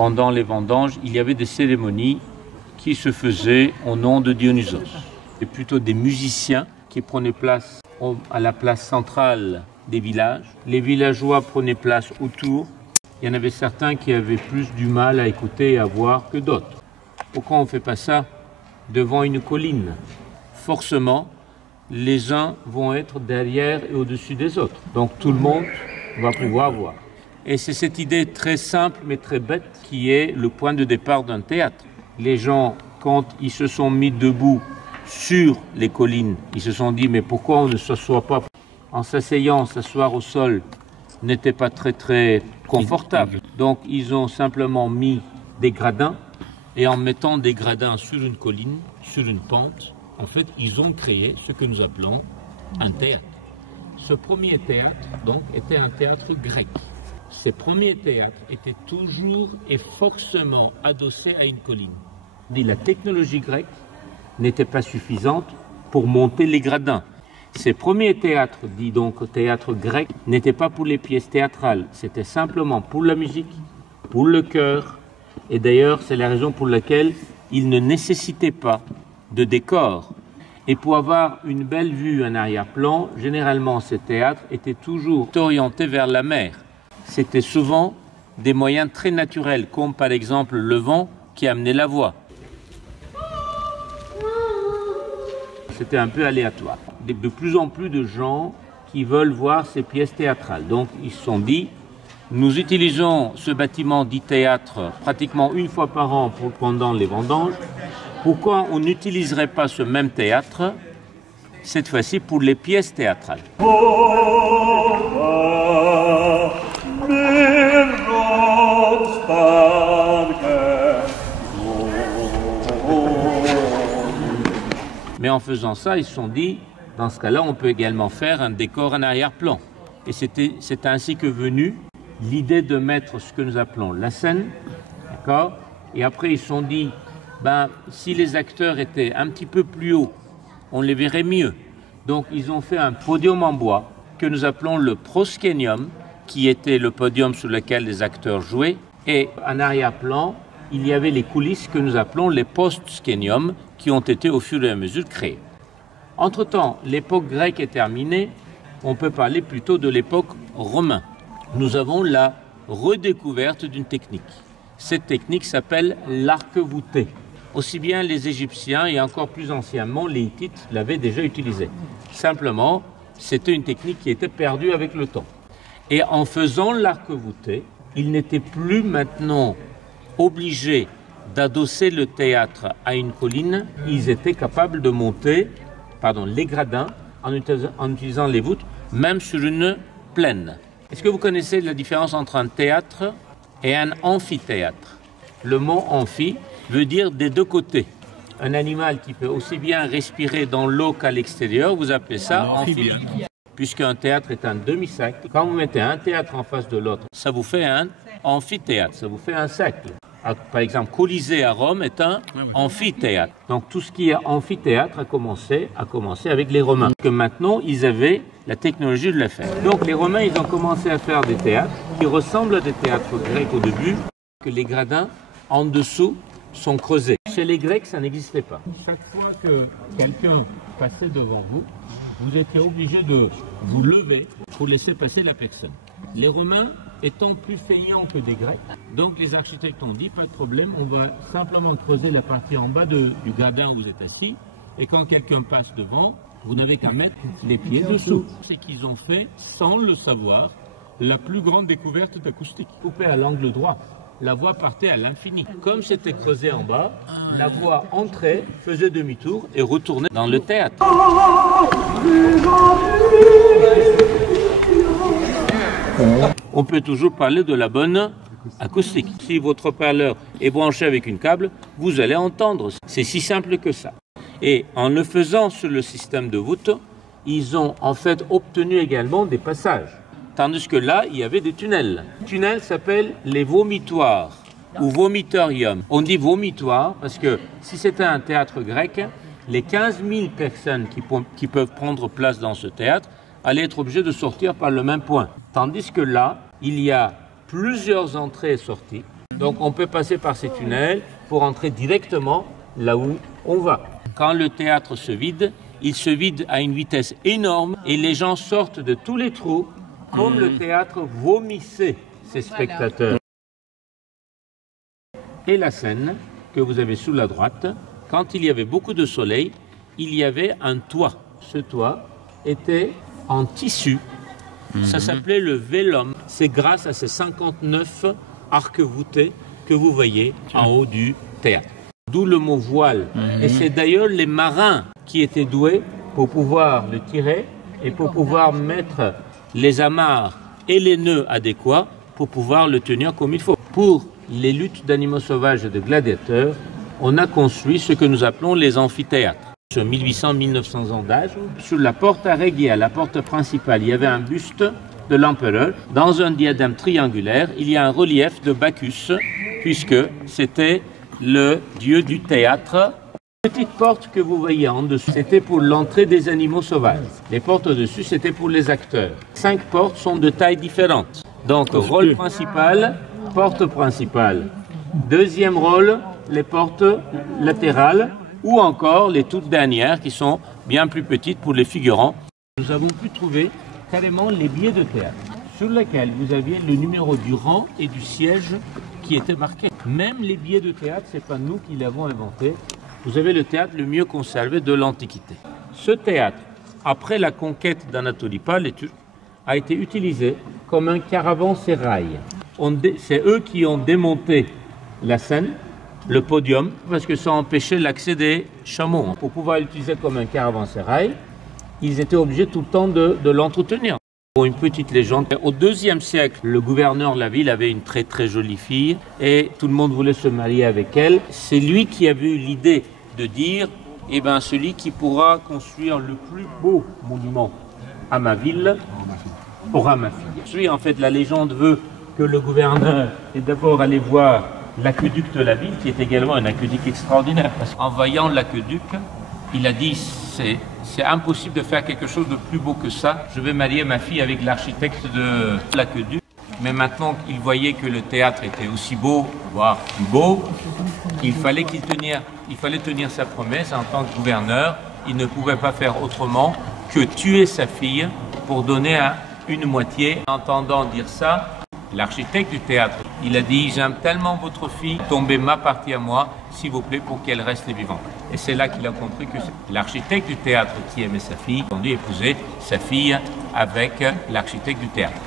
pendant les vendanges, il y avait des cérémonies qui se faisaient au nom de Dionysos. Et plutôt des musiciens qui prenaient place à la place centrale des villages. Les villageois prenaient place autour. Il y en avait certains qui avaient plus du mal à écouter et à voir que d'autres. Pourquoi on ne fait pas ça devant une colline? Forcément, les uns vont être derrière et au-dessus des autres. Donc tout le monde va pouvoir voir. Et c'est cette idée très simple mais très bête qui est le point de départ d'un théâtre. Les gens, quand ils se sont mis debout sur les collines, ils se sont dit mais pourquoi on ne s'assoit pas? En s'asseyant, s'asseoir au sol n'était pas très confortable. Donc ils ont simplement mis des gradins et en mettant des gradins sur une colline, sur une pente, en fait ils ont créé ce que nous appelons un théâtre. Ce premier théâtre donc était un théâtre grec. Ces premiers théâtres étaient toujours et forcément adossés à une colline. La technologie grecque n'était pas suffisante pour monter les gradins. Ces premiers théâtres, dit donc théâtre grec, n'étaient pas pour les pièces théâtrales, c'était simplement pour la musique, pour le chœur. Et d'ailleurs, c'est la raison pour laquelle ils ne nécessitaient pas de décor. Et pour avoir une belle vue en arrière-plan, généralement ces théâtres étaient toujours orientés vers la mer. C'était souvent des moyens très naturels, comme par exemple le vent qui amenait la voix. C'était un peu aléatoire. De plus en plus de gens qui veulent voir ces pièces théâtrales. Donc ils se sont dit, nous utilisons ce bâtiment dit théâtre pratiquement une fois par an pendant les vendanges. Pourquoi on n'utiliserait pas ce même théâtre, cette fois-ci pour les pièces théâtrales? Mais en faisant ça, ils se sont dit, dans ce cas-là, on peut également faire un décor en arrière-plan. Et c'est ainsi que venue l'idée de mettre ce que nous appelons la scène, d'accord? Et après, ils se sont dit, si les acteurs étaient un petit peu plus hauts, on les verrait mieux. Donc, ils ont fait un podium en bois que nous appelons le proscenium, qui était le podium sur lequel les acteurs jouaient. Et en arrière-plan, il y avait les coulisses que nous appelons les postscenium, qui ont été au fur et à mesure créés. Entre-temps, l'époque grecque est terminée, on peut parler plutôt de l'époque romaine. Nous avons la redécouverte d'une technique. Cette technique s'appelle l'arc-voûté. Aussi bien les Égyptiens et encore plus anciennement les Hittites l'avaient déjà utilisée. Simplement, c'était une technique qui était perdue avec le temps. Et en faisant l'arc-voûté, ils n'étaient plus maintenant obligés d'adosser le théâtre à une colline, ils étaient capables de monter les gradins en utilisant les voûtes, même sur une plaine. Est-ce que vous connaissez la différence entre un théâtre et un amphithéâtre? Le mot amphi veut dire des deux côtés. Un animal qui peut aussi bien respirer dans l'eau qu'à l'extérieur, vous appelez ça amphibie. Puisqu'un théâtre est un demi-cercle, quand vous mettez un théâtre en face de l'autre, ça vous fait un amphithéâtre, ça vous fait un cercle. Par exemple, Colisée à Rome est un amphithéâtre. Donc tout ce qui est amphithéâtre a commencé avec les Romains. Que maintenant, ils avaient la technologie de le faire. Donc les Romains, ils ont commencé à faire des théâtres qui ressemblent à des théâtres grecs au début, que les gradins en dessous sont creusés. Chez les Grecs, ça n'existait pas. Chaque fois que quelqu'un passait devant vous, vous étiez obligé de vous lever pour laisser passer la personne. Les Romains étant plus feignants que des Grecs, donc les architectes ont dit, pas de problème, on va simplement creuser la partie en bas du gradin où vous êtes assis, et quand quelqu'un passe devant, vous n'avez qu'à mettre les pieds dessous. C'est qu'ils ont fait, sans le savoir, la plus grande découverte d'acoustique. Coupé à l'angle droit, la voix partait à l'infini. Comme c'était creusé en bas, la voix entrait, faisait demi-tour et retournait dans le théâtre. On peut toujours parler de la bonne acoustique. Si votre haut-parleur est branché avec une câble, vous allez entendre. C'est si simple que ça. Et en le faisant sur le système de voûte, ils ont en fait obtenu également des passages. Tandis que là, il y avait des tunnels. Les tunnels s'appellent les vomitoires ou vomitorium. On dit vomitoire parce que si c'était un théâtre grec, les 15 000 personnes qui peuvent prendre place dans ce théâtre allaient être obligées de sortir par le même point. Tandis que là, il y a plusieurs entrées et sorties. Donc on peut passer par ces tunnels pour entrer directement là où on va. Quand le théâtre se vide, il se vide à une vitesse énorme et les gens sortent de tous les trous comme le théâtre vomissait ses spectateurs. Et la scène que vous avez sous la droite, quand il y avait beaucoup de soleil, il y avait un toit. Ce toit était en tissu. Ça s'appelait le vellum. C'est grâce à ces 59 arcs-voûtés que vous voyez en haut du théâtre. D'où le mot voile. Et c'est d'ailleurs les marins qui étaient doués pour pouvoir le tirer et pour pouvoir mettre les amarres et les nœuds adéquats pour pouvoir le tenir comme il faut. Pour les luttes d'animaux sauvages et de gladiateurs, on a construit ce que nous appelons les amphithéâtres. Sur 1800-1900 ans d'âge, sur la porte Regia, la porte principale, il y avait un buste de l'empereur. Dans un diadème triangulaire, il y a un relief de Bacchus, puisque c'était le dieu du théâtre. La petite porte que vous voyez en dessous, c'était pour l'entrée des animaux sauvages. Les portes au-dessus, c'était pour les acteurs. 5 portes sont de tailles différentes. Donc, rôle principal, porte principale. Deuxième rôle, les portes latérales, ou encore les toutes dernières qui sont bien plus petites pour les figurants. Nous avons pu trouver carrément les billets de théâtre sur lesquels vous aviez le numéro du rang et du siège qui était marqué. Même les billets de théâtre, ce n'est pas nous qui l'avons inventé. Vous avez le théâtre le mieux conservé de l'Antiquité. Ce théâtre, après la conquête d'Anatolie par les Turcs, a été utilisé comme un caravansérail. C'est eux qui ont démonté la scène, le podium, parce que ça empêchait l'accès des chameaux. Pour pouvoir l'utiliser comme un caravansérail, ils étaient obligés tout le temps de l'entretenir. Pour une petite légende, au IIe siècle, le gouverneur de la ville avait une très très jolie fille et tout le monde voulait se marier avec elle. C'est lui qui avait eu l'idée de dire, eh ben, celui qui pourra construire le plus beau monument à ma ville aura ma fille. En fait, la légende veut que le gouverneur est d'abord allé voir l'aqueduc de la ville, qui est également un aqueduc extraordinaire. Parce qu'en voyant l'aqueduc, il a dit, c'est impossible de faire quelque chose de plus beau que ça. Je vais marier ma fille avec l'architecte de l'aqueduc. Mais maintenant qu'il voyait que le théâtre était aussi beau, voire plus beau, il fallait tenir sa promesse en tant que gouverneur. Il ne pouvait pas faire autrement que tuer sa fille pour donner une moitié. En entendant dire ça, l'architecte du théâtre, il a dit « J'aime tellement votre fille, tombez ma partie à moi, s'il vous plaît, pour qu'elle reste vivante. » Et c'est là qu'il a compris que c'est l'architecte du théâtre qui aimait sa fille, qui a dû épouser sa fille avec l'architecte du théâtre.